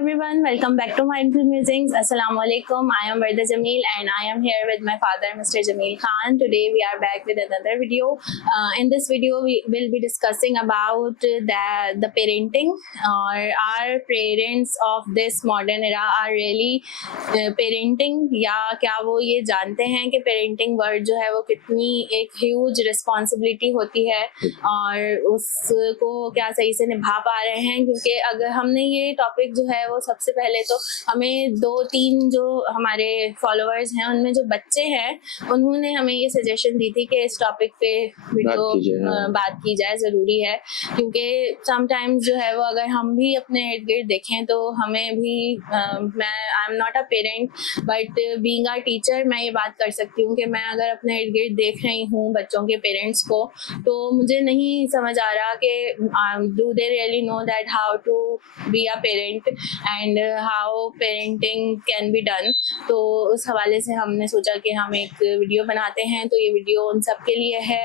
everyone, welcome back to Mindful Musings. Assalamu alaikum. I am Varda Jameel and I am here with my father, Mr. Jameel Khan. Today we are back with another video. In this video, we will be discussing about the parenting, or our parents of this modern era are really parenting, या क्या वो ये जानते हैं कि parenting word जो है वो कितनी एक huge responsibility होती है और उसको क्या सही से निभा पा रहे हैं। क्योंकि अगर हमने ये टॉपिक जो है वो सबसे पहले तो हमें 2-3 जो हमारे फॉलोअर्स हैं उनमें जो बच्चे हैं उन्होंने हमें ये सजेशन दी थी कि इस टॉपिक पे वीडियो बात की जाए, ज़रूरी है। क्योंकि समटाइम्स जो है वो अगर हम भी अपने इर्द गिर्द देखें तो हमें भी मैं I am not a parent but being a teacher मैं ये बात कर सकती हूँ कि मैं अगर अपने इर्द गिर्द देख रही हूँ बच्चों के पेरेंट्स को तो मुझे नहीं समझ आ रहा कि do they really know that how to be a parent and how parenting can be done. तो उस हवाले से हमने सोचा कि हम एक वीडियो बनाते हैं। तो ये वीडियो उन सब के लिए है,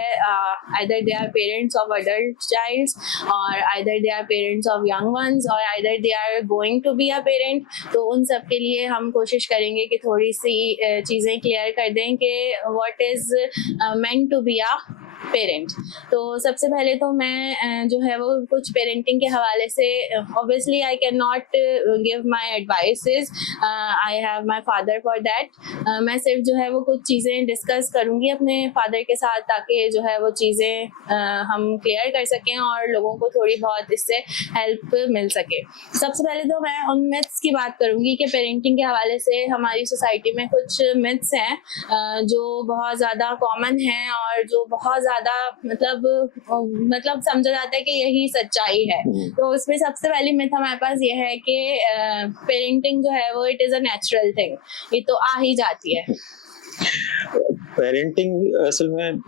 either they are parents of adult childs और either they are parents of young ones और either they are going to be a parent. तो उन सब के लिए हम कोशिश करेंगे कि थोड़ी सी चीज़ें क्लियर कर दें कि what is meant to be a parent. तो सबसे पहले तो मैं जो है वो कुछ पेरेंटिंग के हवाले से obviously I can not give my advices, I have my father for that. मैं सिर्फ जो है वो कुछ चीज़ें डिस्कस करूँगी अपने फादर के साथ ताकि जो है वो चीज़ें हम क्लियर कर सकें और लोगों को थोड़ी बहुत इससे हेल्प मिल सके। सबसे पहले तो मैं उन मिथ्स की बात करूँगी कि पेरेंटिंग के हवाले से हमारी सोसाइटी में कुछ मिथ्स हैं जो बहुत ज़्यादा कॉमन हैं और जो बहुत ज़्यादा मतलब समझा जाता है कि यही सच्चाई है। तो उसमें सबसे पहली मिथ हमारे पास ये है कि पेरेंटिंग जो है वो it is a natural thing, ये तो आ ही जाती है। पेरेंटिंग असल में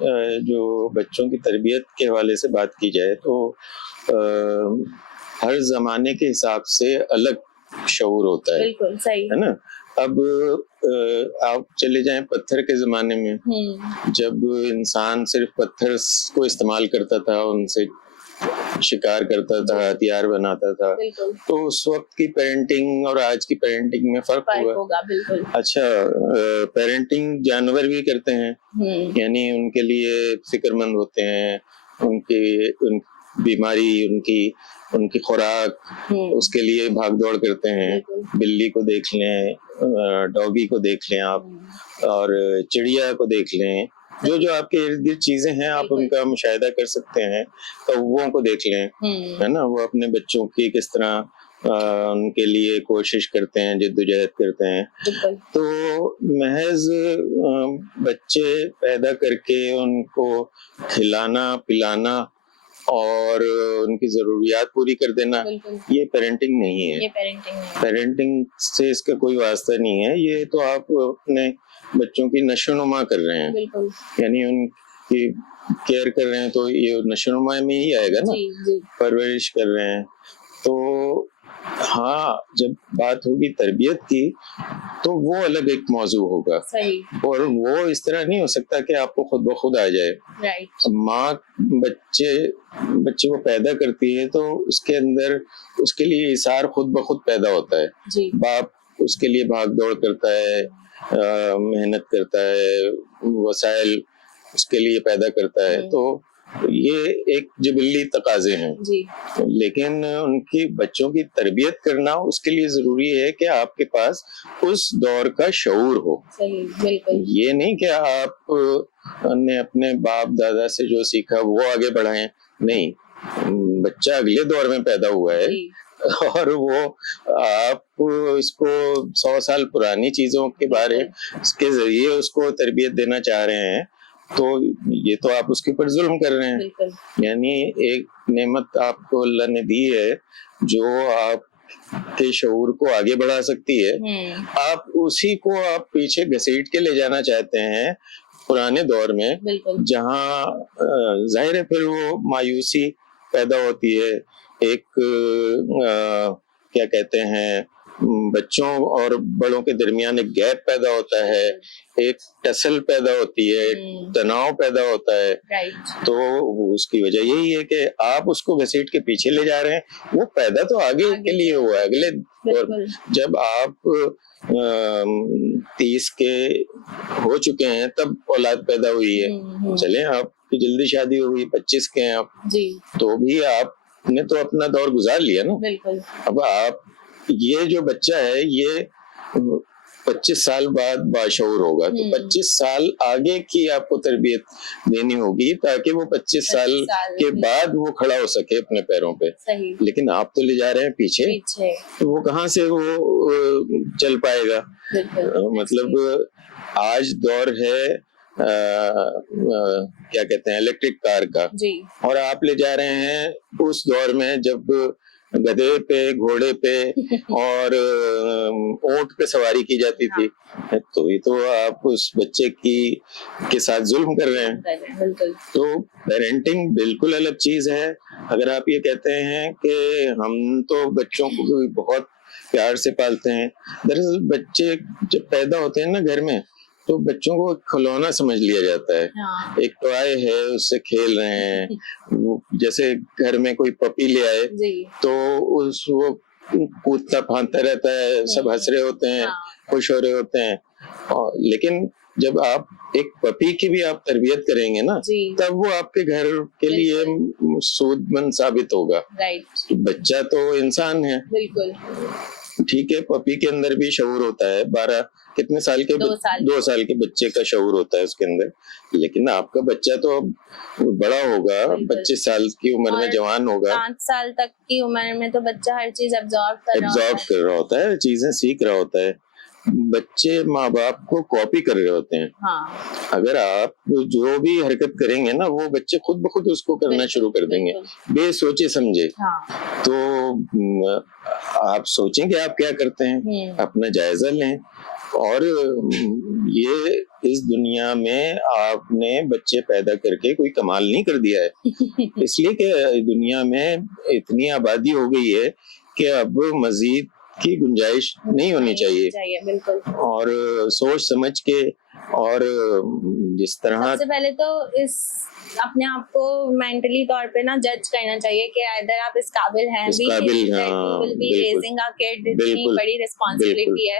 जो बच्चों की तरबियत के हवाले से बात की जाए तो हर जमाने के हिसाब से अलग शऊर होता है। बिल्कुल सही है ना। अब आप चले जाएं पत्थर के ज़माने में, जब इंसान सिर्फ पत्थर को इस्तेमाल करता था, उनसे शिकार करता था, हथियार बनाता था, तो उस वक्त की पेरेंटिंग और आज की पेरेंटिंग में फर्क होगा। बिल्कुल। अच्छा, पेरेंटिंग जानवर भी करते हैं, यानी उनके लिए फिक्रमंद होते हैं, उन बीमारी, उनकी खुराक, उसके लिए भाग दौड़ करते हैं। बिल्ली को देख लें, डॉगी को देख लें आप, और चिड़िया को देख लें, जो आपके इर्द गिर्द चीजें हैं आप उनका मुशाहिदा कर सकते हैं। कौवों को देख लें, है ना, वो अपने बच्चों की किस तरह उनके लिए कोशिश करते हैं, जिद्दोजहद करते हैं। तो महज बच्चे पैदा करके उनको खिलाना पिलाना और उनकी जरूरियात पूरी कर देना ये पेरेंटिंग नहीं है। पेरेंटिंग से इसका कोई वास्ता नहीं है। ये तो आप अपने बच्चों की नशोनुमा कर रहे हैं, यानी उनकी केयर कर रहे हैं, तो ये नशोनुमा में ही आएगा ना। परवरिश कर रहे हैं। तो हाँ, जब बात होगी तरबियत की तो वो अलग एक मौजू होगा। और वो इस तरह नहीं हो सकता कि आपको खुद ब खुद आ जाए। माँ बच्चे को पैदा करती है तो उसके अंदर उसके लिए इसार खुद ब खुद पैदा होता है। बाप उसके लिए भाग दौड़ करता है, मेहनत करता है, वसाइल उसके लिए पैदा करता है। तो ये एक जिबिल्ली तकाजे हैं। लेकिन उनकी बच्चों की तरबियत करना उसके लिए जरूरी है कि आपके पास उस दौर का शऊर हो। ये नहीं कि आप ने अपने बाप दादा से जो सीखा वो आगे बढ़ाएं, नहीं। बच्चा अगले दौर में पैदा हुआ है और वो आप इसको 100 साल पुरानी चीजों के बारे इसके जरिए उसको तरबियत देना चाह रहे हैं, तो ये तो आप उसके ऊपर जुल्म कर रहे हैं। यानी एक नेमत आपको अल्लाह ने दी है जो आपके शऊर को आगे बढ़ा सकती है, आप उसी को आप पीछे घसीट के ले जाना चाहते हैं पुराने दौर में, जहाँ जाहिर है फिर वो मायूसी पैदा होती है। एक क्या कहते हैं, बच्चों और बड़ों के दरमियान एक गैप पैदा होता है, एक टसल पैदा होती है, एक तनाव पैदा होता है। तो उसकी वजह यही है कि आप उसको घसीट के पीछे ले जा रहे हैं। वो पैदा तो आगे के लिए हुआ है, अगले। और जब आप 30 के हो चुके हैं तब औलाद पैदा हुई है, चले आपकी जल्दी शादी हो गई, 25 के हैं आप जी, तो भी आपने तो अपना दौर गुजार लिया ना। बिल्कुल। अब आप ये जो बच्चा है ये 25 साल बाद बाशऊर होगा, तो 25 साल आगे की आपको तरबियत देनी होगी ताकि वो 25 साल के बाद वो खड़ा हो सके अपने पैरों पे। सही। लेकिन आप तो ले जा रहे हैं पीछे। तो वो कहाँ से वो चल पाएगा। मतलब आज दौर है क्या कहते हैं इलेक्ट्रिक कार का जी, और आप ले जा रहे हैं उस दौर में जब गधे पे, घोड़े पे और ऊंट पे सवारी की जाती थी। तो ये तो आप उस बच्चे के साथ जुल्म कर रहे हैं। तो पेरेंटिंग बिल्कुल अलग चीज है। अगर आप ये कहते हैं कि हम तो बच्चों को बहुत प्यार से पालते हैं, दरअसल बच्चे जब पैदा होते हैं ना घर में, तो बच्चों को खिलौना समझ लिया जाता है। हाँ। एक टॉय है, उससे खेल रहे हैं। जैसे घर में कोई पपी ले आए तो वो कूदता फांदता रहता है, सब हंस रहे होते हैं, खुश हो रहे होते हैं। लेकिन जब आप एक पपी की भी आप तरबियत करेंगे ना, तब वो आपके घर के लिए सूदमंद साबित होगा। राइट। बच्चा तो इंसान है। बिल्कुल। ठीक है, पपी के अंदर भी शऊर होता है। 12 कितने साल के 2 साल के बच्चे का शऊर होता है उसके अंदर। लेकिन आपका बच्चा तो बड़ा होगा, 25 साल की उम्र में जवान होगा। 5 साल तक की उम्र में तो बच्चा हर चीज एब्जॉर्ब कर रहा होता है, चीजें सीख रहा होता है। बच्चे माँ बाप को कॉपी कर रहे होते हैं। हाँ। अगर आप जो भी हरकत करेंगे ना, वो बच्चे खुद ब खुद उसको करना शुरू कर देंगे, बेसोचे समझे। हाँ। तो आप सोचें कि आप क्या करते हैं, अपना जायजा लें। और ये इस दुनिया में आपने बच्चे पैदा करके कोई कमाल नहीं कर दिया है। इसलिए कि दुनिया में इतनी आबादी हो गई है कि अब मजीद की गुंजाइश नहीं होनी चाहिए। बिल्कुल। और सोच समझ के, और जिस तरह सबसे पहले तो इस अपने आप को मेंटली तौर पे ना जज करना चाहिए कि इधर आप इस काबिल हैं, रेजिंग अ किड इतनी बड़ी रिस्पांसिबिलिटी है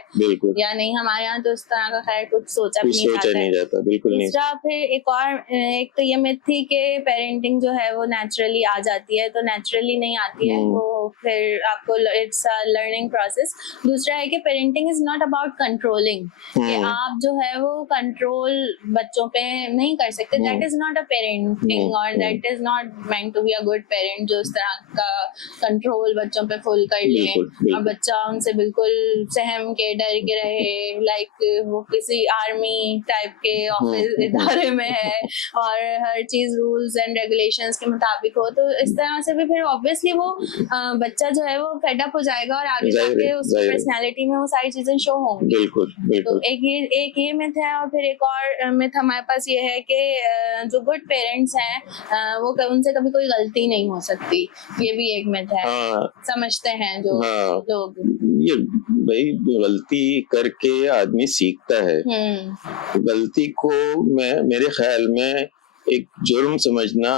या नहीं। हमारे यहाँ तो इस तरह का खैर कुछ सोचा भी नहीं जाता। बिल्कुल नहीं। दूसरा फिर एक तो ये मिथ थी कि पेरेंटिंग जो है वो नेचुरली आ जाती है, तो नेचुरली नहीं आती है, वो फिर आपको इट्स अ लर्निंग प्रोसेस। दूसरा है कि parenting is not about controlling, कि आप जो है वो कंट्रोल बच्चों पे नहीं कर सकते। That is not a parenting और that is not meant to be a good parent, जो इस तरह का कंट्रोल बच्चों पे फुल कर ले और बच्चा उनसे बिल्कुल सहम के डर के रहे, लाइक वो किसी आर्मी टाइप के ऑफिस इदारे में है और हर चीज रूल्स एंड रेगुलेशंस के मुताबिक हो। तो इस तरह से भी फिर ऑब्वियसली वो बच्चा जो है वो फेड अप हो जाएगा और आगे जाके उसकी पर्सनैलिटी में वो सारी चीजें शो होंगी। बिल्कुल। तो एक ये मिथ है। और फिर एक और मिथ हमारे पास ये है कि जो गुड पेरेंट्स हैं वो उनसे कभी कोई गलती नहीं हो सकती, ये भी एक मिथ है। समझते हैं जो लोग। ये भाई गलती करके आदमी सीखता है। गलती को मेरे ख्याल में एक जुर्म समझना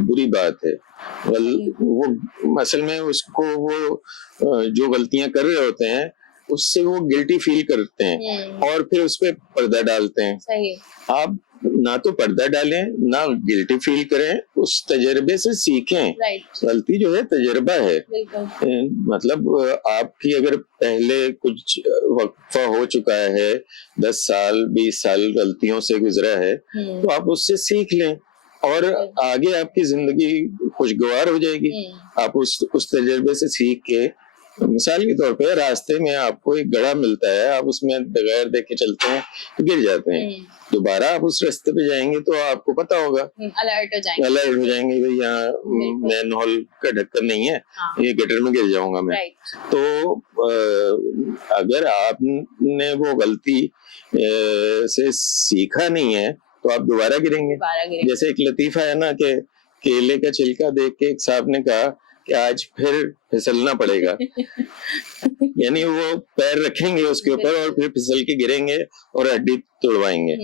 बुरी बात है। वो असल में उसको वो जो गलतियां कर रहे होते हैं उससे वो गिल्टी फील करते हैं और फिर उस पर पर्दा डालते हैं। सही। आप ना तो पर्दा डालें ना गिल्टी फील करें, उस तजर्बे से सीखें। गलती जो है तजर्बा है। मतलब आपकी अगर पहले कुछ वक्फा हो चुका है, 10 साल 20 साल गलतियों से गुजरा है, तो आप उससे सीख लें और आगे आपकी जिंदगी खुशगवार हो जाएगी। आप उस तजर्बे से सीख के, मिसाल के तौर पे रास्ते में आपको एक गड्ढा मिलता है, आप उसमें बगैर देखे चलते हैं तो गिर जाते हैं। दोबारा आप उस रास्ते पे जाएंगे तो आपको पता होगा, अलर्ट हो जाएंगे भाई यहाँ मैन होल का ढक्कन नहीं है। हाँ। ये गटर में गिर जाऊंगा मैं। तो अगर आपने वो गलती से सीखा नहीं है तो आप दोबारा गिरेंगे। जैसे एक लतीफा है ना कि केले का छिलका देख के एक साहब ने कहा कि आज फिर फिसलना पड़ेगा। यानी वो पैर रखेंगे उसके ऊपर और फिर फिसल के गिरेंगे और हड्डी तोड़वाएंगे।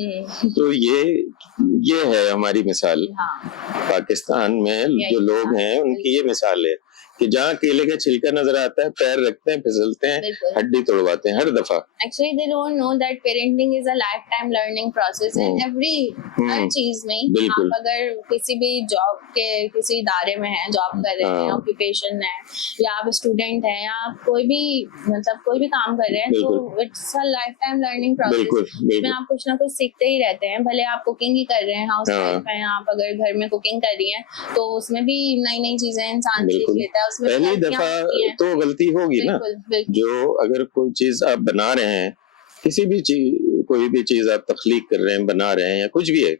तो ये है हमारी मिसाल। पाकिस्तान में जो लोग हैं उनकी ये मिसाल है कि जहाँ केले का छिलका नजर आता है, पैर रखते हैं, फिसलते हैं, हड्डी तोड़वाते हैं हर दफा। Actually, they don't know that parenting is a lifetime learning process in हर चीज में। आप अगर किसी भी जॉब के किसी इदारे में हैं, जॉब कर रहे हैं, ऑक्यूपेशन है, या आप स्टूडेंट हैं, या आप कोई भी मतलब कोई भी काम कर रहे हैं, तो it's a life time learning process. इसमें आप कुछ ना कुछ सीखते ही रहते हैं। भले आप कुकिंग ही कर रहे हैं, हाउस वाइफ हैं, आप अगर घर में कुकिंग कर रही हैं, तो उसमें भी नई नई चीजें इंसान सीख लेता है। उसमें पहली दफा तो गलती होगी ना। जो अगर कोई चीज आप बना रहे हैं, किसी भी चीज, कोई भी चीज आप तख्लीक कर रहे हैं, बना रहे हैं या कुछ भी है,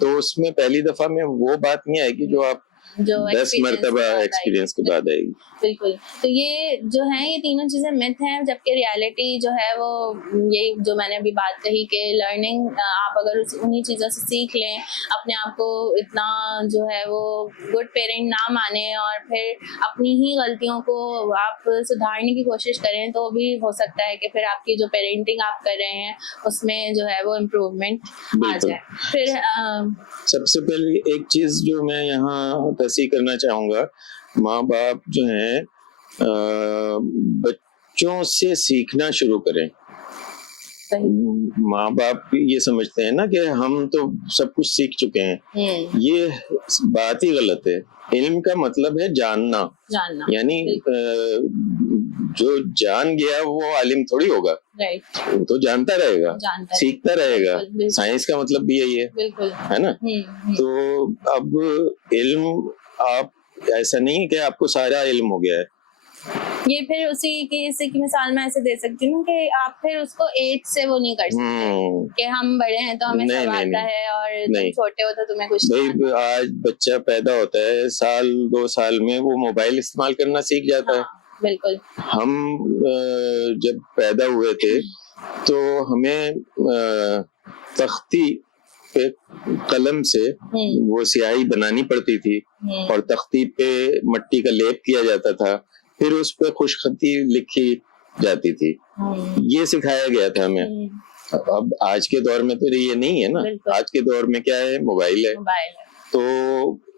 तो उसमें पहली दफा में वो बात नहीं आएगी जो आप 10 मरतबा एक्सपीरियंस के बाद आएगी। बिल्कुल। तो ये जो है, ये तीनों चीजें मिथ हैं, जबकि रियलिटी जो है वो यही जो मैंने अभी बात कही कि लर्निंग, आप अगर उन्हीं चीजों से सीख लें, अपने आप को इतना जो है वो गुड पेरेंट ना माने और फिर अपनी ही गलतियों को आप सुधारने की कोशिश करें, तो भी हो सकता है कि फिर आपकी जो पेरेंटिंग आप कर रहे हैं उसमें जो है वो इम्प्रूवमेंट आ जाए। फिर सबसे पहले एक चीज जो मैं यहाँ तस्दीक करना चाहूंगा, माँ बाप जो हैं बच्चों से सीखना शुरू करें। माँ बाप ये समझते हैं ना कि हम तो सब कुछ सीख चुके हैं, ये बात ही गलत है। इल्म का मतलब है जानना। यानी जो जान गया वो आलिम थोड़ी होगा, वो तो जानता रहेगा, सीखता रहेगा। साइंस का मतलब भी यही है ना। तो अब इल्म, आप ऐसा नहीं है कि आपको सारा इल्म हो गया है। ये फिर उसी की मिसाल मैं ऐसे दे सकती हूँ कि आप फिर उसको एज से वो नहीं कर सकते कि हम बड़े हैं तो हमें सब आता है और तुम छोटे हो तो तुम्हें कुछ नहीं। आज बच्चा पैदा होता है, साल 2 साल में वो मोबाइल इस्तेमाल करना सीख जाता है। बिल्कुल। हम जब पैदा हुए थे तो हमें तख्ती पे कलम से वो स्याही बनानी पड़ती थी और तख्ती पे मट्टी का लेप किया जाता था, फिर उस पे खुशखती लिखी जाती थी। ये सिखाया गया था हमें। अब आज के दौर में तो ये नहीं है ना। आज के दौर में क्या है, मोबाइल है। तो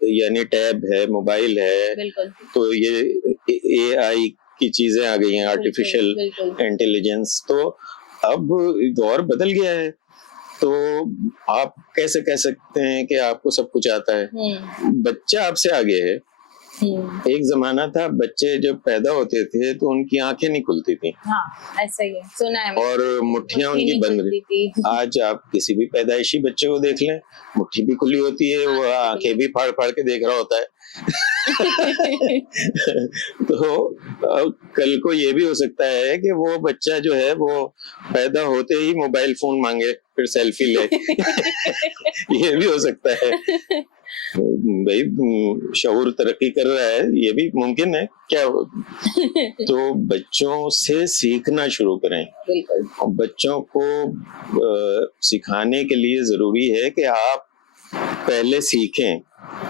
यानी टैब है, मोबाइल है, तो ये AI की चीजें आ गई हैं, आर्टिफिशियल इंटेलिजेंस। तो अब दौर बदल गया है, तो आप कैसे कह सकते हैं कि आपको सब कुछ आता है? बच्चा आपसे आगे है। एक जमाना था बच्चे जब पैदा होते थे तो उनकी आंखें नहीं खुलती थी। ऐसा ही है, सुना है। और मुट्ठियां उनकी बंद रही। आज आप किसी भी पैदाइशी बच्चे को देख लें, मुट्ठी भी खुली होती है, वो आंखें भी फाड़ फाड़ के देख रहा होता है। तो कल को ये भी हो सकता है कि वो बच्चा जो है वो पैदा होते ही मोबाइल फोन मांगे, फिर सेल्फी ले। ये भी हो सकता है। भाई शऊर तरक्की कर रहा है, ये भी मुमकिन है क्या। तो बच्चों से सीखना शुरू करें। और बच्चों को सिखाने के लिए जरूरी है कि आप पहले सीखें,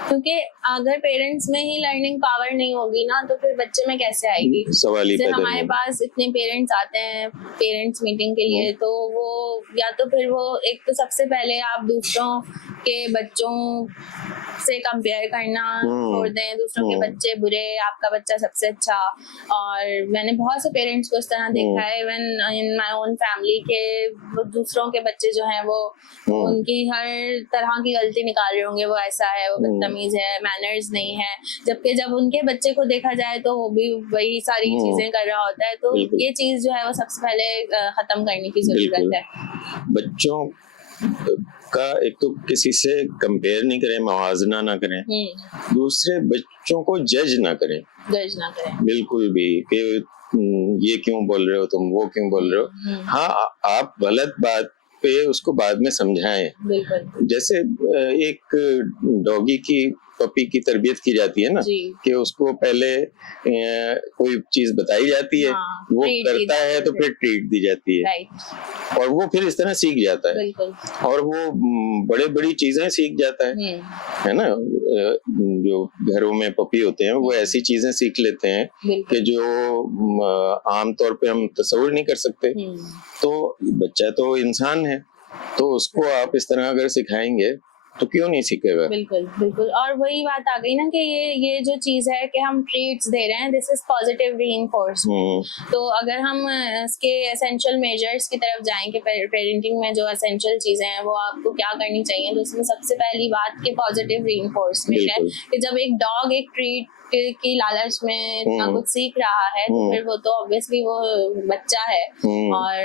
क्योंकि अगर पेरेंट्स में ही लर्निंग पावर नहीं होगी ना, तो फिर बच्चे में कैसे आएगी। सवाल ही पैदा नहीं। हमारे पास इतने पेरेंट्स आते हैं पेरेंट्स मीटिंग के लिए, तो वो या तो फिर वो एक तो सबसे पहले आप दूसरों के बच्चों से कंपेयर करना छोड़ दें, दूसरों के बच्चे बुरे, आपका बच्चा सबसे अच्छा। और मैंने बहुत से पेरेंट्स को इस तरह देखा है, even in my own family, के दूसरों के बच्चे जो हैं वो उनकी हर तरह की गलती निकाल रहे होंगे, वो ऐसा है, वो बदतमीज है, मैनर्स नहीं है, जबकि जब उनके बच्चे को देखा जाए तो वो भी वही सारी चीजें कर रहा होता है। तो ये चीज जो है वो सबसे पहले खत्म करने की जरूरत है। बच्चों का एक तो किसी से कंपेयर नहीं करें, मवाजना ना करें, दूसरे बच्चों को जज ना करें बिल्कुल भी कि ये क्यों बोल रहे हो तुम, वो क्यों बोल रहे हो। हाँ, आप गलत बात पे उसको बाद में समझाएं। जैसे एक डॉगी की पपी की तरबियत की जाती है ना, जी। कि उसको पहले कोई चीज बताई जाती है, हाँ, वो treat दी करता है जाती तो है। फिर ट्रीट दी जाती है, राइट, और वो फिर इस तरह सीख जाता है, बिल्कुल। और वो बड़े बड़ी चीजें सीख जाता है ना। जो घरों में पपी होते हैं वो ऐसी चीजें सीख लेते हैं कि जो आमतौर पे हम तस्वीर नहीं कर सकते। तो बच्चा तो इंसान है, तो उसको आप इस तरह अगर सिखाएंगे तो क्यों नहीं सीखेगा। बिल्कुल बिल्कुल। और वही बात आ गई ना कि ये जो चीज है कि हम ट्रीट्स दे रहे हैं, दिस इज पॉजिटिव रीइंफोर्समेंट। तो अगर हम इसके एसेंशियल मेजर्स की तरफ जाएं कि पेरेंटिंग में जो एसेंशियल चीजें हैं वो आपको क्या करनी चाहिए, तो उसमें सबसे पहली बात कि पॉजिटिव रीइंफोर्समेंट है कि जब एक डॉग एक ट्रीट की लालच में इतना कुछ सीख रहा है तो फिर वो तो ऑब्वियसली वो बच्चा है, और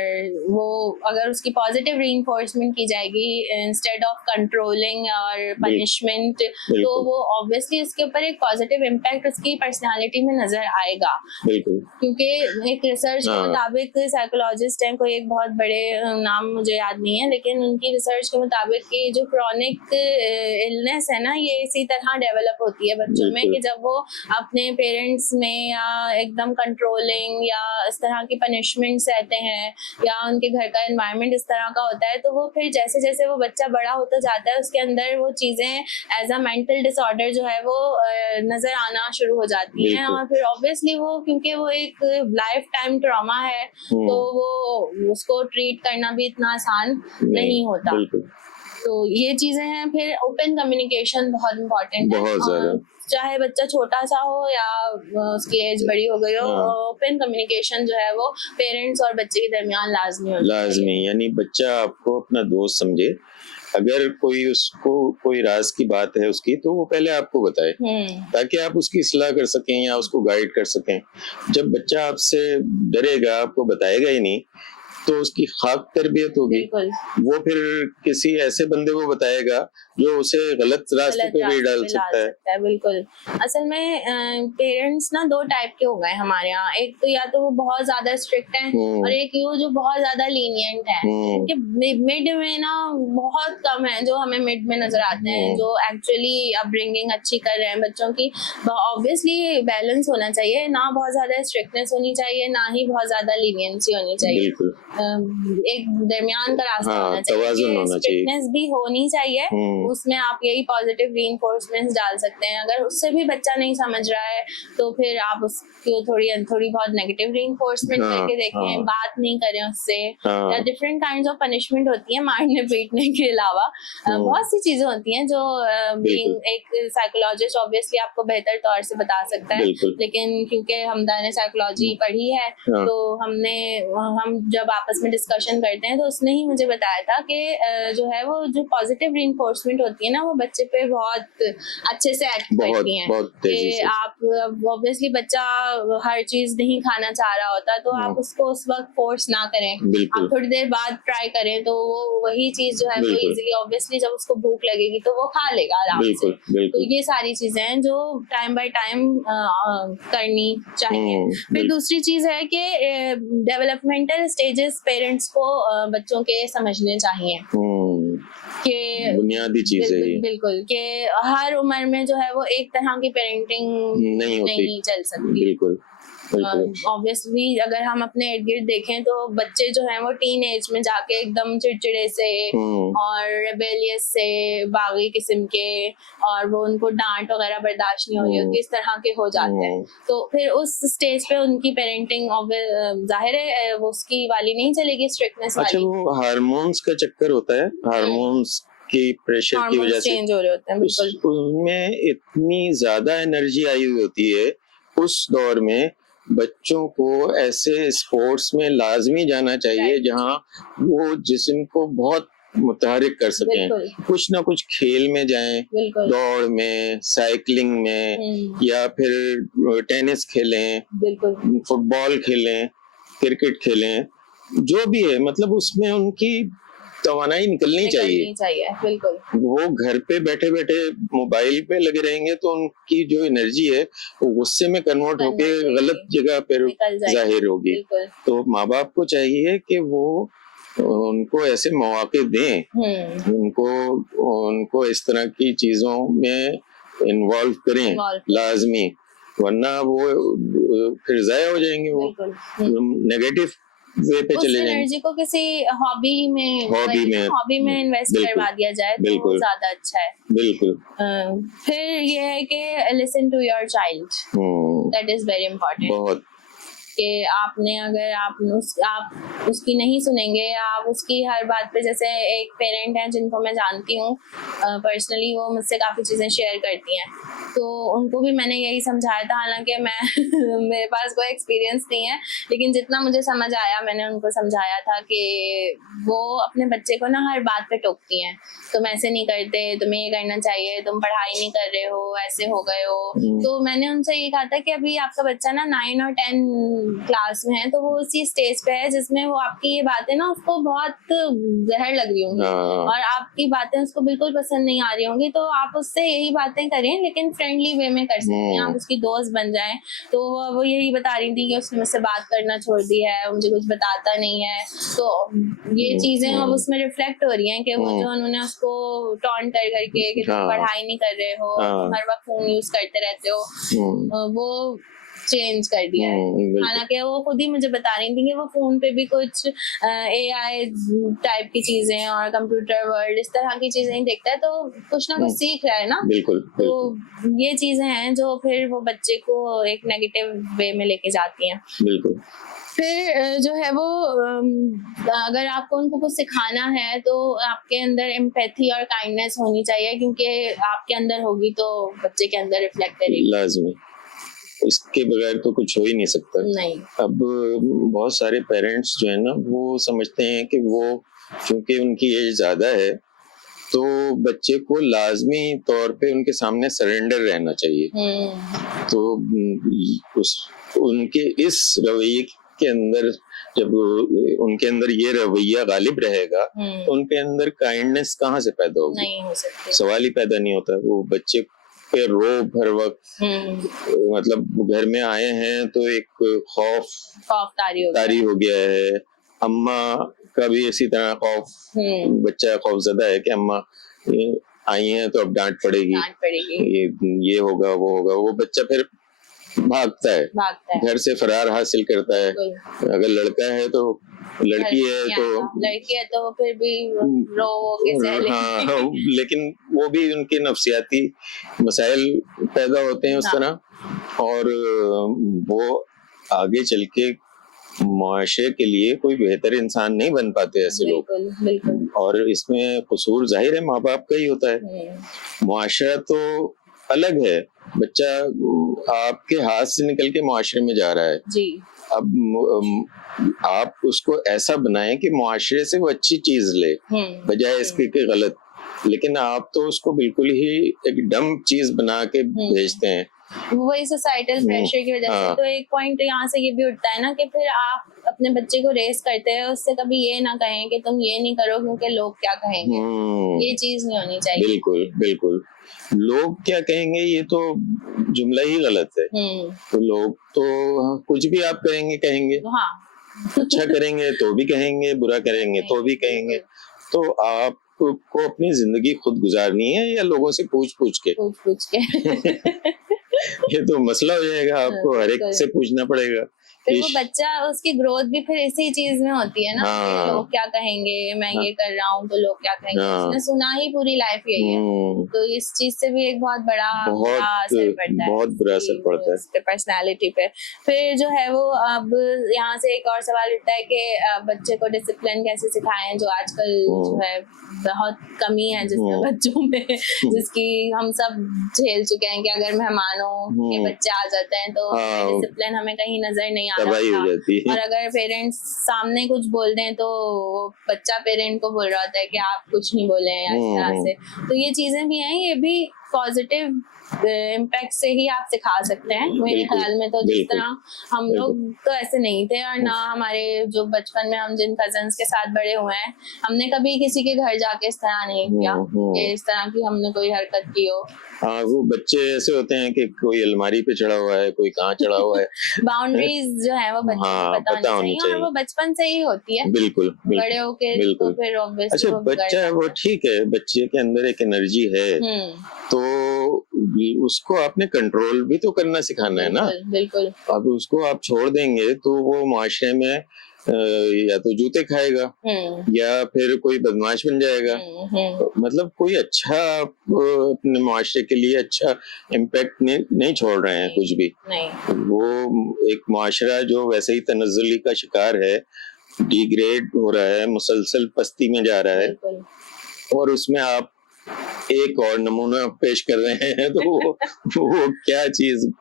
वो अगर उसकी पॉजिटिव रीइंफोर्समेंट की जाएगी इंस्टेड ऑफ कंट्रोलिंग और पनिशमेंट, तो वो ऑब्वियसली उसके ऊपर एक पॉजिटिव इम्पैक्ट उसकी पर्सनालिटी में नजर आएगा। क्योंकि एक रिसर्च के मुताबिक, साइकोलॉजिस्ट हैं कोई एक बहुत बड़े, नाम मुझे याद नहीं है, लेकिन उनकी रिसर्च के मुताबिक कि जो क्रॉनिक इलनेस है ना, ये इसी तरह डेवलप होती है बच्चों में कि जब वो अपने पेरेंट्स में या एकदम कंट्रोलिंग या इस तरह की पनिशमेंट सहते हैं या उनके घर का एनवायरनमेंट इस तरह का होता है, तो वो फिर जैसे जैसे वो बच्चा बड़ा होता जाता है उसके अंदर वो चीजें एज अ मेंटल डिसऑर्डर जो है वो नजर आना शुरू हो जाती हैं, और फिर ऑब्वियसली वो क्योंकि वो एक लाइफ टाइम ट्रॉमा है तो वो उसको ट्रीट करना भी इतना आसान नहीं होता। तो ये चीजें हैं। फिर ओपन कम्युनिकेशन बहुत इम्पोर्टेंट है, चाहे बच्चा छोटा सा हो या उसकी एज बड़ी हो गई हो, ओपन कम्युनिकेशन जो है वो पेरेंट्स और बच्चे के दरमियान लाजमी। यानी बच्चा आपको अपना दोस्त समझे, अगर कोई उसको कोई राज की बात है उसकी तो वो पहले आपको बताए, ताकि आप उसकी इस्लाह कर सकें या उसको गाइड कर सकें। जब बच्चा आपसे डरेगा, आपको बताएगा ही नहीं, तो उसकी खाक तरबियत होगी, वो फिर किसी ऐसे बंदे को बताएगा जो उसे गलत रास्ते पे भी डाल सकता है। बिल्कुल। असल में पेरेंट्स ना दो टाइप के हो गए हमारे यहाँ, एक तो या तो वो बहुत ज्यादा स्ट्रिक्ट हैं और एक वो जो बहुत ज्यादा लीनियंट है। इनके मिड में ना बहुत कम है जो हमें मिड में नजर आते हैं, जो एक्चुअली अपब्रिंगिंग अच्छी कर रहे हैं बच्चों की। ऑब्वियसली बैलेंस होना चाहिए, ना बहुत ज्यादा स्ट्रिक्टनेस होनी चाहिए, ना ही बहुत ज्यादा लीनियंसी होनी चाहिए, एक दरमियान का रास्ता होना चाहिए। स्ट्रिक्टनेस भी होनी चाहिए, उसमें आप यही पॉजिटिव रीइंफोर्समेंट्स डाल सकते हैं। अगर उससे भी बच्चा नहीं समझ रहा है तो फिर आप उसको थोड़ी बहुत नेगेटिव रीइंफोर्समेंट करके देखें, बात नहीं करें उससे, या डिफरेंट काइंड्स ऑफ पनिशमेंट होती है मारने पीटने के अलावा। बहुत सी चीजें होती हैं जो एक साइकोलॉजिस्ट ऑब्वियसली आपको बेहतर तौर से बता सकता है, लेकिन क्योंकि हमदा ने साइकोलॉजी पढ़ी है तो हम जब आपस में डिस्कशन करते हैं तो उसने ही मुझे बताया था कि जो है वो जो पॉजिटिव रीइंफोर्समेंट होती है ना, वो बच्चे पे बहुत अच्छे से एक्ट करती हैं। कि आप ऑब्वियसली बच्चा हर चीज नहीं खाना चाह रहा होता तो आप उसको उस वक्त फोर्स ना करें, आप थोड़ी देर बाद ट्राई करें, तो वो वही चीज जो है वो इजीली, ऑब्वियसली जब उसको भूख लगेगी तो वो खा लेगा आराम से। तो ये सारी चीजें हैं जो टाइम बाय टाइम करनी चाहिए। फिर दूसरी चीज है कि डेवलपमेंटल स्टेजेस पेरेंट्स को बच्चों के समझने चाहिए कि बुनियादी चीजें बिल्कुल कि हर उम्र में जो है वो एक तरह की पेरेंटिंग नहीं चल सकती। बिल्कुल। ऑब्वियसली अगर हम अपने इर्द गिर्द देखें तो बच्चे जो हैं वो टीन एज में जाके एकदम चिड़चिड़े से और रेबेलियस से, बागी किस्म के, और वो उनको डांट वगैरह बर्दाश्त नहीं हो रही होती, इस तरह के हो जाते हैं। तो फिर उस स्टेज पे उनकी पेरेंटिंग जाहिर है वो उसकी वाली नहीं चलेगी, स्ट्रिक्टनेस वाली। अच्छा, वो हार्मोन्स का चक्कर होता है, हार्मोन्स की प्रेशर की वजह से चेंज हो रहे होते हैं। बिल्कुल। उनमें इतनी ज्यादा एनर्जी आई हुई होती है उस दौर में। बच्चों को ऐसे स्पोर्ट्स में लाजमी जाना चाहिए जहां वो जिस्म को बहुत मुतहरिक कर सकें। कुछ ना कुछ खेल में जाएं, दौड़ में, साइकिलिंग में, या फिर टेनिस खेलें, फुटबॉल खेलें, क्रिकेट खेलें, जो भी है, मतलब उसमें उनकी तवानाई निकलनी चाहिए। बिल्कुल। वो घर पे बैठे बैठे मोबाइल पे लगे रहेंगे तो उनकी जो एनर्जी है वो गुस्से में कन्वर्ट होके गलत जगह पर जाहिर होगी। तो माँ बाप को चाहिए कि वो उनको ऐसे मौके दें, उनको इस तरह की चीजों में इन्वॉल्व करें Involve। लाजमी, वरना वो फिर जाया हो जाएंगे, वो बिल्कुल। नेगेटिव वे पे उस चले जाएंगे। एनर्जी को किसी हॉबी में इन्वेस्ट बिल्कुल करवा दिया जाए तो बिल्कुल ज्यादा अच्छा है। बिल्कुल। फिर ये है कि listen to your child, that is very important. बहुत कि आपने अगर आप उसकी नहीं सुनेंगे, आप उसकी हर बात पे, जैसे एक पेरेंट है जिनको मैं जानती हूँ पर्सनली, वो मुझसे काफ़ी चीज़ें शेयर करती हैं, तो उनको भी मैंने यही समझाया था, हालांकि मैं मेरे पास कोई एक्सपीरियंस नहीं है, लेकिन जितना मुझे समझ आया मैंने उनको समझाया था कि वो अपने बच्चे को ना हर बात पे टोकती हैं, तुम ऐसे नहीं करते, तुम्हें ये करना चाहिए, तुम पढ़ाई नहीं कर रहे हो, ऐसे हो गए हो। तो मैंने उनसे ये कहा था कि अभी आपका बच्चा ना 9 और 10 क्लास में है, तो वो उसी स्टेज पे है जिसमें वो आपकी ये बातें ना उसको बहुत जहर लग रही होंगी और आपकी बातें उसको बिल्कुल पसंद नहीं आ रही होंगी, तो आप उससे यही बातें करें, लेकिन फ्रेंडली वे में कर सकते हैं, आप उसकी दोस्त बन जाएं। तो वो यही बता रही थी कि उसने मुझसे बात करना छोड़ दी है, मुझे कुछ बताता नहीं है, तो ये चीजें अब उसमें रिफ्लेक्ट हो रही हैं कि वो जो उन्होंने उसको टॉन्ट कर करके कि तुम पढ़ाई नहीं कर रहे हो, तुम हर वक्त फोन यूज करते रहते हो, वो चेंज कर दिया है। हालांकि वो खुद ही मुझे बता रही थी कि वो फोन पे भी कुछ AI टाइप की चीजें और कंप्यूटर वर्ल्ड इस तरह की चीजें ही देखता है, तो कुछ ना कुछ सीख रहा है ना। बिल्कुल, तो ये चीजें हैं जो फिर वो बच्चे को एक नेगेटिव वे में लेके जाती हैं। बिल्कुल। फिर जो है वो अगर आपको उनको कुछ सिखाना है तो आपके अंदर एम्पैथी और काइंडनेस होनी चाहिए, क्योंकि आपके अंदर होगी तो बच्चे के अंदर रिफ्लेक्ट करेगी, लाजमी, इसके बगैर तो कुछ हो ही नहीं सकता। नहीं। अब बहुत सारे पेरेंट्स जो है ना वो समझते हैं कि वो क्योंकि उनकी एज ज्यादा है तो बच्चे को लाजमी तौर पे उनके सामने सरेंडर रहना चाहिए। तो उनके इस रवैये के अंदर जब उनके अंदर ये रवैया गालिब रहेगा तो उनके अंदर काइंडनेस कहाँ से पैदा होगी? नहीं हो सकती, सवाल ही पैदा नहीं होता। वो बच्चे पे रोब हर वक्त, मतलब घर में आए हैं तो एक खौफ तारी हो गया है। अम्मा का भी इसी तरह खौफ, बच्चा खौफजदा है कि अम्मा आई हैं तो अब डांट पड़ेगी, ये होगा वो होगा। वो बच्चा फिर भागता है, घर से फरार हासिल करता है। अगर लड़का है तो लड़की है तो फिर भी रो के हाँ, लेकिन वो भी उनके नफ्सियाती मसाइल पैदा होते हैं उस तरह, और वो आगे चल के मुआशरे के लिए कोई बेहतर इंसान नहीं बन पाते ऐसे लोग। बिल्कुल। और इसमें कसूर जाहिर है माँ बाप का ही होता है। मुआशरा तो अलग है, बच्चा आपके हाथ से निकल के मुआशरे में जा रहा है जी। अब आप उसको ऐसा बनाएं कि मुआशरे से वो अच्छी चीज ले बजाय इसके कि गलत, लेकिन आप तो उसको बिल्कुल ही एक डम चीज बना के भेजते हैं। वही सोसाइटल प्रेशर की वजह से। तो एक पॉइंट यहाँ से ये भी उठता है ना कि फिर आप अपने बच्चे को रेस करते हैं, उससे कभी ये ना कहें कि तुम ये नहीं करो क्योंकि लोग क्या कहेंगे। ये चीज नहीं होनी चाहिए। बिल्कुल बिल्कुल, लोग क्या कहेंगे ये तो जुमला ही गलत है। तो लोग तो कुछ भी आप कहेंगे हाँ। अच्छा करेंगे तो भी कहेंगे, बुरा करेंगे तो भी कहेंगे। तो आपको अपनी जिंदगी खुद गुजारनी है या लोगों से पूछ के ये तो मसला हो जाएगा, आपको हर एक से पूछना पड़ेगा। फिर वो बच्चा, उसकी ग्रोथ भी फिर इसी चीज में होती है ना। हाँ। लोग क्या कहेंगे, मैं ये कर रहा हूँ तो लोग क्या कहेंगे। हाँ। उसने सुना ही पूरी लाइफ यही है, तो इस चीज से भी एक बहुत बड़ा असर पड़ता है, बहुत बुरा असर पड़ता है उसके पर्सनालिटी पे। फिर जो है वो अब यहाँ से एक और सवाल उठता है कि बच्चे को डिसिप्लिन कैसे सिखाएं, जो आजकल जो है बहुत कमी है जिसमें बच्चों में, जिसकी हम सब झेल चुके हैं कि अगर मेहमानों के बच्चे आ जाते हैं तो डिसिप्लिन हमें कहीं नजर नहीं तबाही हो जाती है। और अगर पेरेंट्स सामने कुछ बोल दें तो बच्चा पेरेंट को बोल रहा होता है कि आप कुछ नहीं बोले हैं इस तरह से। तो ये चीजें भी हैं, ये भी पॉजिटिव इम्पैक्ट से ही आप सिखा सकते हैं मेरे ख्याल में। तो जिस तरह हम लोग तो ऐसे नहीं थे, और ना हमारे जो बचपन में हम जिन कजन्स के साथ बड़े हुए हैं, हमने कभी किसी के घर जाके इस तरह नहीं किया कि इस तरह की हमने कोई हरकत की हो। हाँ, वो बच्चे ऐसे होते हैं कि कोई अलमारी पे चढ़ा हुआ है, कोई कहाँ चढ़ा हुआ है। बाउंड्रीज जो है वो बच्चे को पता होनी चाहिए, और वो बचपन से ही होती है। बिल्कुल, बड़े होके तो फिर अच्छा बच्चा है वो ठीक है, बच्चे के अंदर एक एनर्जी है तो उसको आपने कंट्रोल भी तो करना सिखाना है ना। बिल्कुल। अब उसको आप छोड़ देंगे तो वो माशरे में या तो जूते खाएगा या फिर कोई बदमाश बन जाएगा। मतलब कोई अच्छा अपने माशरे के लिए अच्छा इम्पैक्ट नहीं छोड़ रहे हैं कुछ भी। वो एक माशरा जो वैसे ही तनज़्ज़ुली का शिकार है, डिग्रेड हो रहा है, मुसलसल पस्ती में जा रहा है, और उसमें आप एक और नमूना पेश कर रहे हैं तो वो क्या चीज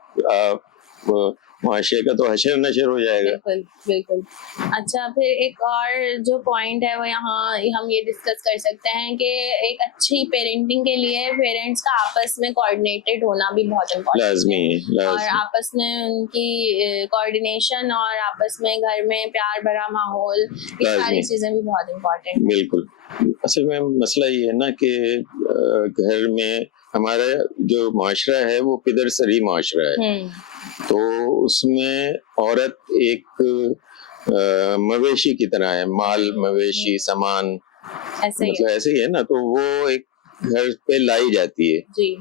माशरे का तो हशर नशर हो जाएगा। बिल्कुल बिल्कुल। अच्छा, फिर एक और जो पॉइंट है वो यहाँ हम ये डिस्कस कर सकते हैं कि एक अच्छी पेरेंटिंग के लिए पेरेंट्स का आपस में कोऑर्डिनेटेड होना भी बहुत इम्पोर्टेंट लाजमी है। और आपस में उनकी कोऑर्डिनेशन और आपस में घर में प्यार भरा माहौल, ये सारी चीजें भी बहुत इम्पोर्टेंट है। बिल्कुल। असल में मसला ये है ना कि घर में हमारा जो माशरा है वो पिदरसरी माशरा है, तो उसमें औरत एक मवेशी की तरह है, माल मवेशी सामान, मतलब ऐसे ही है ना। तो वो एक घर पे लाई जाती है जी।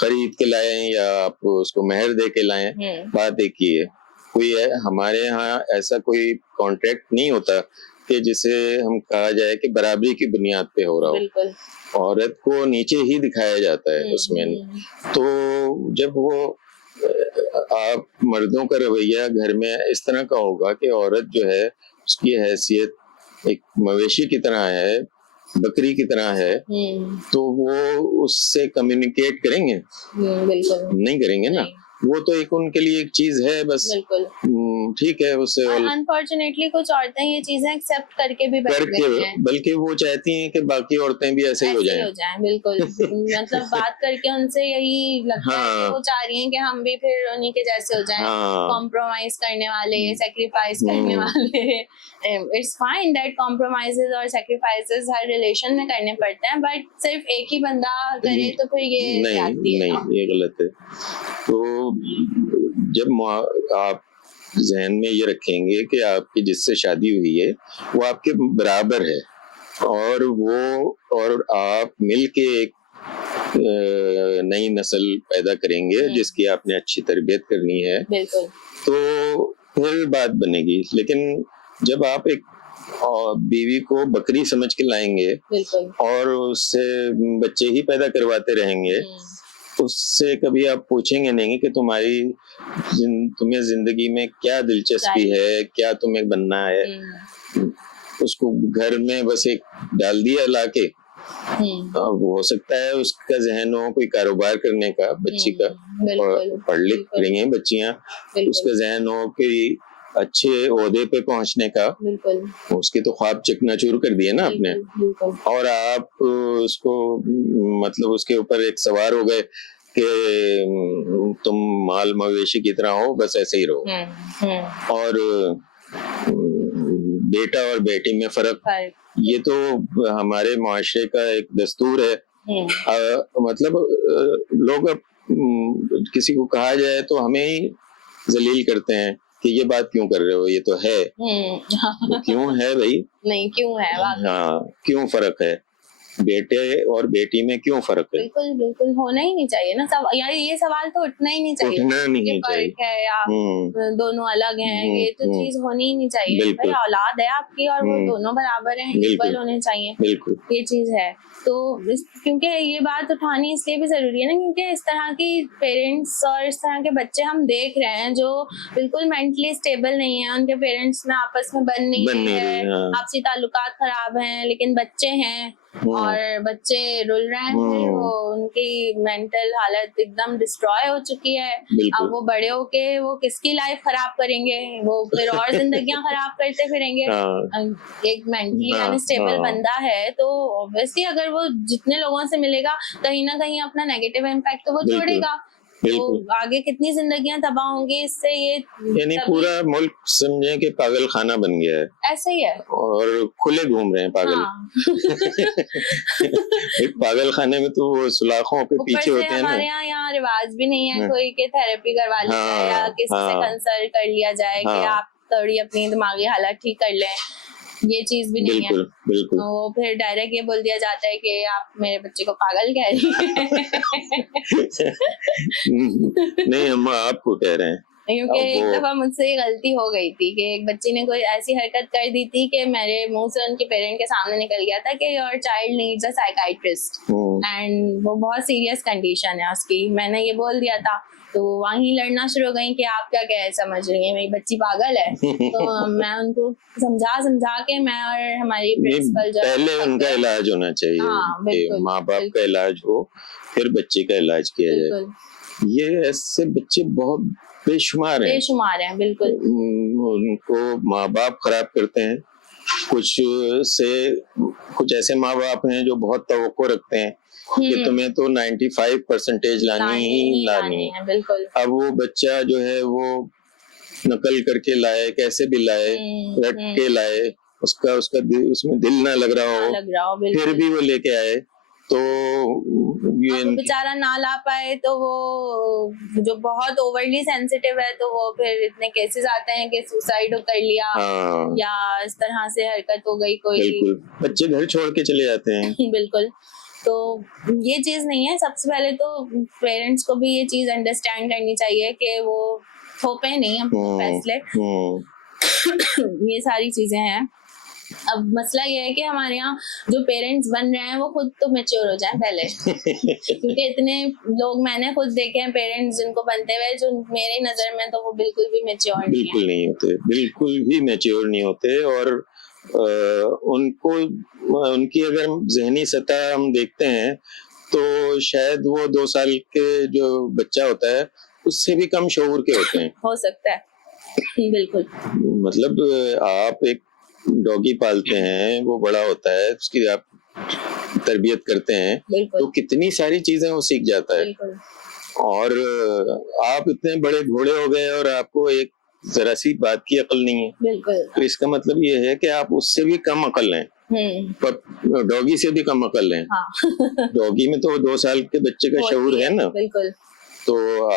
खरीद के लाएं या आप उसको मेहर दे के लाएं, बात एक ही है। कोई है हमारे यहाँ ऐसा कोई कॉन्ट्रैक्ट नहीं होता कि जिसे हम कहा जाए कि बराबरी की बुनियाद पे हो रहा हो। औरत को नीचे ही दिखाया जाता है उसमें। तो जब वो आप मर्दों का रवैया घर में इस तरह का होगा कि औरत जो है उसकी हैसियत एक मवेशी की तरह है, बकरी की तरह है, तो वो उससे कम्युनिकेट करेंगे? बिल्कुल नहीं करेंगे ना। वो तो एक उनके लिए एक चीज है बस। बिल्कुल ठीक है। उससे अनफॉर्चुनेटली कुछ औरतें ये चीजें एक्सेप्ट करके भी बैठ गई हैं, बल्कि वो चाहती हैं कि बाकी औरतें भी ऐसे ही हो जाएं। बिल्कुल। मतलब बात करके उनसे यही लगता है कि वो चाह रही हैं कि हम भी फिर उन्हीं के जैसे हो जाएं, कॉम्प्रोमाइज करने वाले, सेक्रीफाइस करने वाले। इट्स फाइन दैट कॉम्प्रोमाइजेस और सेक्रीफाइसेस हर रिलेशन में करने पड़ते हैं, बट सिर्फ एक ही बंदा करे तो फिर ये नहीं, ये गलत है। तो जब आप जहन में ये रखेंगे कि आपकी जिससे शादी हुई है वो आपके बराबर है और आप मिलके एक नई नस्ल पैदा करेंगे जिसकी आपने अच्छी तरबियत करनी है, तो फिर बात बनेगी। लेकिन जब आप एक बीवी को बकरी समझ के लाएंगे और उससे बच्चे ही पैदा करवाते रहेंगे, उससे कभी आप पूछेंगे नहीं कि तुम्हें जिंदगी में क्या दिलचस्पी है, क्या तुम्हें बनना है। उसको घर में बस एक डाल दिया लाके, अब हो सकता है उसका जहन हो कोई कारोबार करने का, बच्ची का, पढ़ लिख रही हैं बच्चियां, उसका जहन हो कि अच्छे ओहदे पे पहुंचने का, उसके तो ख्वाब चकनाचूर कर दिए ना आपने। और आप उसको मतलब उसके ऊपर एक सवार हो गए कि तुम माल मवेशी की तरह हो, बस ऐसे ही रहो। और बेटा और बेटी में फर्क, ये तो हमारे माशरे का एक दस्तूर है। मतलब लोग किसी को कहा जाए तो हमें ही जलील करते हैं कि ये बात क्यों कर रहे हो, ये तो है। क्यों है भाई? नहीं, क्यों है? हाँ, क्यों फर्क है? बेटे और बेटी में क्यों फर्क है? बिल्कुल बिल्कुल होना ही नहीं चाहिए ना। यार ये सवाल तो उठना ही नहीं चाहिए, फर्क है या दोनों अलग हैं, ये तो चीज होनी ही नहीं चाहिए। भाई औलाद है आपकी और वो दोनों बराबर हैं, इक्वल होने चाहिए, ये चीज है। तो क्योंकि ये बात उठानी इसलिए भी जरूरी है ना, क्योंकि इस तरह की पेरेंट्स और इस तरह के बच्चे हम देख रहे हैं जो बिल्कुल मेंटली स्टेबल नहीं है, उनके पेरेंट्स में आपस में बन नहीं है, आपसी ताल्लुकात खराब हैं, लेकिन बच्चे हैं और बच्चे रुल रहे हैं, वो उनकी मेंटल हालत एकदम डिस्ट्रॉय हो चुकी है। अब वो बड़े होके वो किसकी लाइफ खराब करेंगे, वो फिर और जिंदगियां खराब करते फिरेंगे। एक मेंटली अनस्टेबल बंदा है तो ऑब्वियसली अगर वो जितने लोगों से मिलेगा कहीं ना कहीं अपना नेगेटिव इम्पैक्ट तो वो छोड़ेगा, तो आगे कितनी जिंदगियां तबाह होंगी इससे। ये यानी पूरा मुल्क समझे कि पागल खाना बन गया है, ऐसे ही है, और खुले घूम रहे हैं पागल। पागल खाने में तो वो सुलाखों के पीछे होते हैं ना। हमारे यहाँ रिवाज भी नहीं है कोई के थेरेपी करवा ली जाए या किसी से कंसल्ट कर लिया जाए कि आप थोड़ी अपनी दिमागी हालत ठीक कर लें। ये चीज भी नहीं है। बिल्कुल बिल्कुल। वो फिर डायरेक्ट ये बोल दिया जाता है कि आप मेरे बच्चे को पागल कह रही हैं। नहीं, हम आपको कह रहे हैं। क्योंकि अब एक वो दफा मुझसे ये गलती हो गई थी कि एक बच्ची ने कोई ऐसी हरकत कर दी थी कि मेरे मुंह से उनके पेरेंट के सामने निकल गया था कि your child needs a psychiatrist, and वो बहुत सीरियस कंडीशन है उसकी। मैंने ये बोल दिया था, तो वहीं लड़ना शुरू हो गई कि आप क्या क्या समझ रही हैं, मेरी बच्ची पागल है। तो मैं उनको समझा समझा के, मैं और हमारी प्रिंसिपल जो पहले उनका इलाज होना चाहिए। हाँ, कि बिल्कुल, माँ बाप का इलाज हो, फिर बच्चे का इलाज किया जाए। बिल्कुल ये ऐसे बच्चे बहुत बेशुमार हैं। बेशुमार हैं, बिल्कुल। उनको माँ बाप खराब करते हैं। कुछ ऐसे माँ बाप हैं जो बहुत तवक्को रखते हैं कि तुम्हें तो 95% लानी ही लानी है, बिल्कुल। अब वो बच्चा जो है वो नकल करके लाए, कैसे भी लाए, रट के लाए, उसका उसमें दिल ना लग रहा हो, फिर भी वो लेके आए, तो ये वो बेचारा ना ला पाए तो वो जो बहुत ओवरली सेंसिटिव है, तो वो फिर इतने केसेस आते हैं कि सुसाइड कर लिया, या इस तरह से हरकत हो गई कोई। बिल्कुल, बच्चे घर छोड़ के चले जाते हैं। बिल्कुल। तो ये चीज नहीं है। सबसे पहले तो पेरेंट्स को भी ये चीज अंडरस्टैंड करनी चाहिए कि वो थोपे नहीं अपने फैसले। ये सारी चीजें हैं। अब मसला ये है कि हमारे यहाँ जो पेरेंट्स बन रहे हैं वो खुद तो मैच्योर हो जाएं पहले। क्योंकि इतने लोग मैंने खुद देखे हैं पेरेंट्स जिनको बनते हुए, जो मेरी नजर में तो वो बिल्कुल भी मैच्योर नहीं होते, बिल्कुल भी मैच्योर नहीं होते। और उनको उनकी अगर जहनी सतह हम देखते हैं तो शायद वो 2 साल के जो बच्चा होता है उससे भी कम शऊर के होते हैं। हो सकता है, बिल्कुल। मतलब आप एक डॉगी पालते हैं, वो बड़ा होता है, उसकी आप तरबियत करते हैं, तो कितनी सारी चीजें वो सीख जाता है। और आप इतने बड़े घोड़े हो गए और आपको एक जरा सी बात की अकल नहीं है, बिल्कुल। तो इसका मतलब ये है कि आप उससे भी कम अकल हैं, पर डॉगी से भी कम अकल हैं। हाँ। डॉगी में तो 2 साल के बच्चे का शऊर है ना। बिल्कुल। तो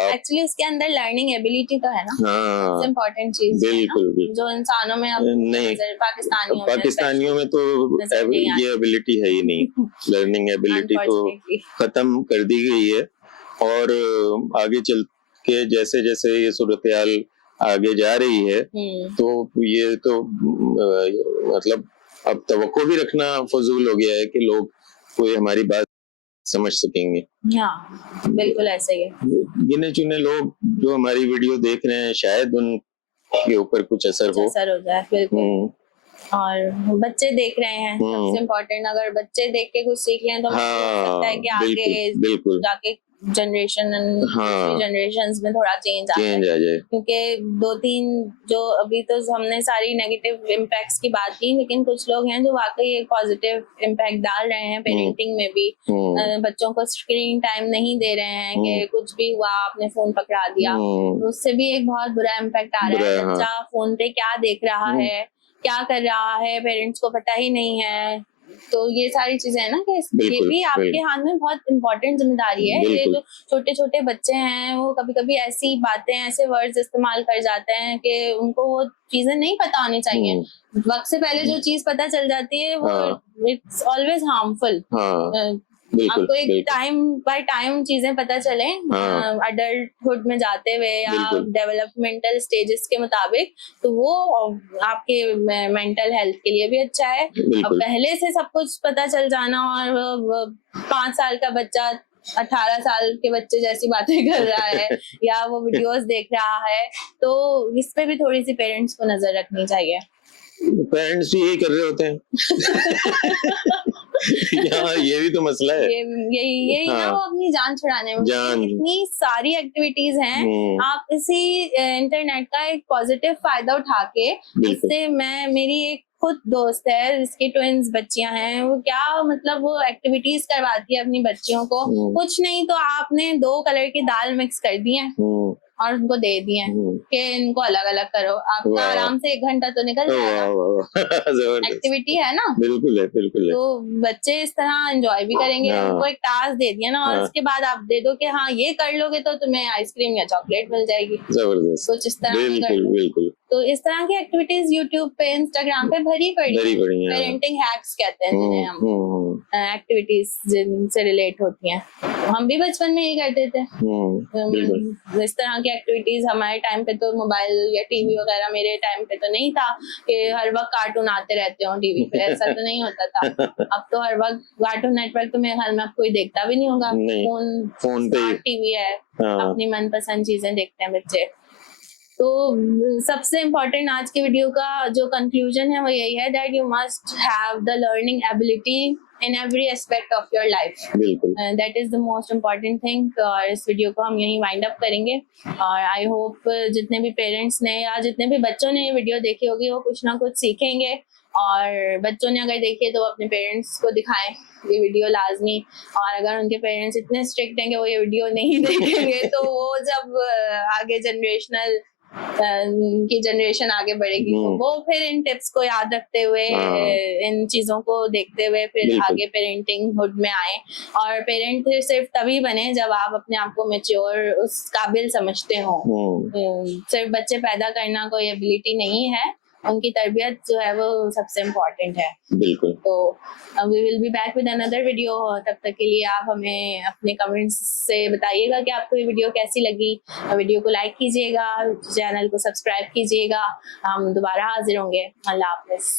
एक्चुअली उसके अंदर लर्निंग एबिलिटी तो है ना। हाँ, इम्पोर्टेंट चीज बिल्कुल, जो इंसानों में अब नहीं, पाकिस्तानियों में तो ये एबिलिटी है ही नहीं। लर्निंग एबिलिटी तो खत्म कर दी गई है। और आगे चल के जैसे जैसे ये सूरत-ए-हाल आगे जा रही है, तो ये तो मतलब अब तवक्को भी रखना फजूल हो गया है कि लोग कोई हमारी बात समझ सकेंगे। हाँ, बिल्कुल ऐसे ही है। गिने चुने लोग जो हमारी वीडियो देख रहे हैं, शायद उनके ऊपर कुछ असर हो जाए, बिल्कुल। और बच्चे देख रहे हैं, सबसे इम्पोर्टेंट। अगर बच्चे देख के कुछ सीख लें तो मुझे लगता है कि आगे जाके जनरेशंस में थोड़ा चेंज आ जाए। क्योंकि 2-3 जो अभी तो हमने सारी नेगेटिव इम्पैक्ट्स की बात की, लेकिन कुछ लोग हैं जो वाकई एक पॉजिटिव इम्पैक्ट डाल रहे हैं पेरेंटिंग में भी। बच्चों को स्क्रीन टाइम नहीं दे रहे हैं कि कुछ भी हुआ आपने फोन पकड़ा दिया, उससे भी एक बहुत बुरा इम्पैक्ट आ रहा है। बच्चा फोन पे क्या देख रहा है, क्या कर रहा है, पेरेंट्स को पता ही नहीं है। तो ये सारी चीजें है ना कि ये भी आपके हाथ में बहुत इम्पोर्टेंट जिम्मेदारी है। ये जो छोटे छोटे बच्चे हैं वो कभी कभी ऐसी बातें, ऐसे वर्ड्स इस्तेमाल कर जाते हैं कि उनको वो चीजें नहीं पता होनी चाहिए। वक्त से पहले जो चीज पता चल जाती है वो इट्स ऑलवेज हार्मफुल। आपको एक टाइम बाय टाइम चीजें पता चले, अडल्टहुड में जाते हुए या डेवलपमेंटल स्टेजेस के मुताबिक, तो वो आपके मेंटल हेल्थ के लिए भी अच्छा है। अब पहले से सब कुछ पता चल जाना और 5 साल का बच्चा 18 साल के बच्चे जैसी बातें कर रहा है या वो वीडियोस देख रहा है, तो इस पे भी थोड़ी सी पेरेंट्स को नजर रखनी चाहिए। पेरेंट्स भी यही कर रहे होते हैं। ये भी तो मसला है। यही ना, वो अपनी जान छुड़ाने में इतनी सारी एक्टिविटीज हैं। आप इसी इंटरनेट का एक पॉजिटिव फायदा उठा के, इससे मेरी एक खुद दोस्त है जिसकी ट्विंस बच्चियां हैं, वो क्या मतलब वो एक्टिविटीज करवाती है अपनी बच्चियों को। कुछ नहीं तो आपने 2 कलर की दाल मिक्स कर दी है और उनको दे दिए कि इनको अलग अलग करो, आपका आराम से 1 घंटा तो निकल जाएगा। एक्टिविटी है ना। बिल्कुल है, बिल्कुल है। तो बच्चे इस तरह एंजॉय भी करेंगे। उनको एक टास्क दे दिया ना, और उसके बाद आप दे दो कि हाँ ये कर लोगे तो तुम्हें आइसक्रीम या चॉकलेट मिल जाएगी। जबरदस्त, कुछ इस तरह। बिल्कुल। तो इस तरह की एक्टिविटीज यूट्यूब पे, इंस्टाग्राम पे भरी पड़ी बड़ी बढ़िया। पेरेंटिंग हैक्स कहते हैं जिन्हें हम, एक्टिविटीज जिनसे रिलेट होती हैं। हम भी बचपन में यही करते थे। बिल्कुल। इस तरह की एक्टिविटीज हमारे टाइम पे तो मोबाइल या टीवी वगैरह, मेरे टाइम पे तो नहीं था कि हर वक्त कार्टून आते रहते हो टीवी पे, ऐसा तो नहीं होता था। अब तो हर वक्त कार्टून नेटवर्क तो मेरे ख्याल में अब कोई देखता भी नहीं होगा। फोन पे टीवी है, हाँ। अपनी मनपसंद चीजें देखते हैं बच्चे। तो सबसे इम्पोर्टेंट आज की वीडियो का जो कंक्लूजन है वो यही है that you must have the learning ability in every aspect of your life. बिल्कुल, that is the most important thing. और इस वीडियो को हम यहीं वाइंड अप करेंगे। और आई होप जितने भी पेरेंट्स ने या जितने भी बच्चों ने ये वीडियो देखी होगी वो कुछ ना कुछ सीखेंगे, और बच्चों ने अगर देखी है तो अपने पेरेंट्स को दिखाएं ये वीडियो लाजमी। और अगर उनके पेरेंट्स इतने स्ट्रिक्ट हैं कि वो ये वीडियो नहीं देखेंगे तो वो जब आगे की जनरेशन आगे बढ़ेगी तो वो फिर इन टिप्स को याद रखते हुए, इन चीजों को देखते हुए फिर आगे पेरेंटिंग हुड में आए। और पेरेंट सिर्फ तभी बने जब आप अपने आप को मैच्योर, उस काबिल समझते हो। सिर्फ बच्चे पैदा करना कोई एबिलिटी नहीं है, उनकी तरबियत जो है वो सबसे इम्पोर्टेंट है। बिल्कुल। तो we will be back with another video. तब तक के लिए आप हमें अपने कमेंट्स से बताइएगा कि आपको ये वीडियो कैसी लगी। वीडियो को लाइक कीजिएगा, चैनल को सब्सक्राइब कीजिएगा। हम दोबारा हाजिर होंगे। अल्लाह हाफिज।